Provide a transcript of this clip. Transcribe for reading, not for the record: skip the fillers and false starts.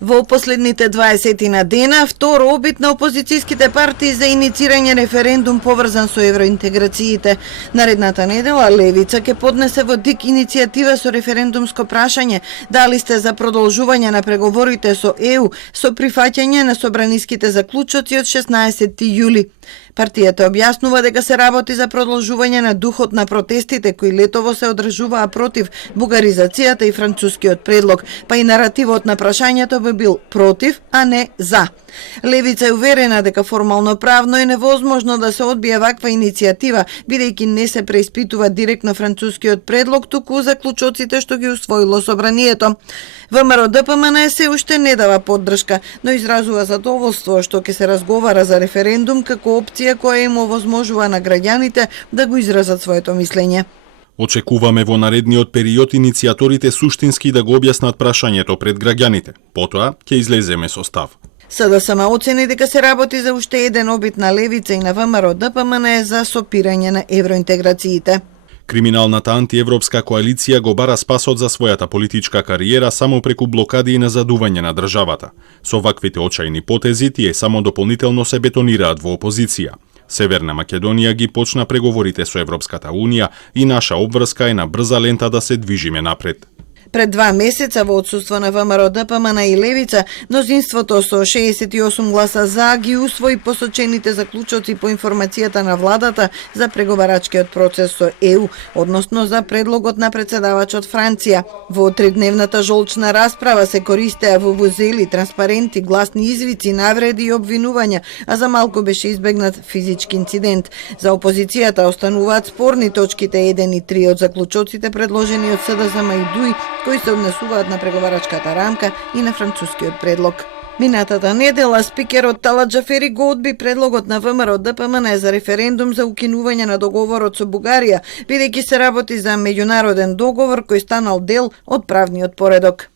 Во последните 20 дена, второ обид на опозицијските партии за иницирање референдум поврзан со евроинтеграциите. Наредната недела Левица ќе поднесе во ДИК иницијатива со референдумско прашање дали сте за продолжување на преговорите со ЕУ со прифаќање на собраниските заклучоци од 16 јули. Партијата објаснува дека се работи за продолжување на духот на протестите кои летово се одржуваа против бугаризацијата и францускиот предлог, па и наративот на прашањето би бил против, а не за. Левица е уверена дека формално правно е невозможно да се одбие ваква иницијатива, бидејќи не се преиспитува директно францускиот предлог, туку заклучоците што ги усвоило собранието. ВМРО ДПМН се уште не дава поддршка, но изразува задоволство што ќе се разговара за референдум како опција која им овозможува на граѓаните да го изразат своето мислење. Очекуваме во наредниот период иницијаторите суштински да го објаснат прашањето пред граѓаните. Потоа ќе излеземе со став. СДСМ оцени дека се работи за уште еден обид на Левица и на ВМРО ДПМН за сопирање на евроинтеграциите. Криминалната антиевропска коалиција го бара спасот за својата политичка кариера само преку блокади и назадување на државата. Со ваквите очајни потези тие само дополнително се бетонираат во опозиција. Северна Македонија ги почна преговорите со Европската Унија и наша обврска е на брза лента да се движиме напред. Пред 2 месеца во отсуство на ВМРО ДПМН и Левица, мнозинството со 68 гласа за ги усвои посочените заклучоци по информацијата на владата за преговарачкиот процес со ЕУ, односно за предлогот на председавачот Франција. Во тридневната жолчна расправа се користеа вувузели, транспаренти, гласни извици, навреди и обвинувања, а за малку беше избегнат физички инцидент. За опозицијата остануваат спорни точките 1 и 3 од заклучоците предложени од СДСМ и ДУИ, кои се однесуваат на преговарачката рамка и на францускиот предлог. Минатата недела спикерот Талат Џафери го одби предлогот на ВМРО ДПМН за референдум за укинување на договорот со Бугарија, бидејќи се работи за меѓународен договор кој станал дел од правниот поредок.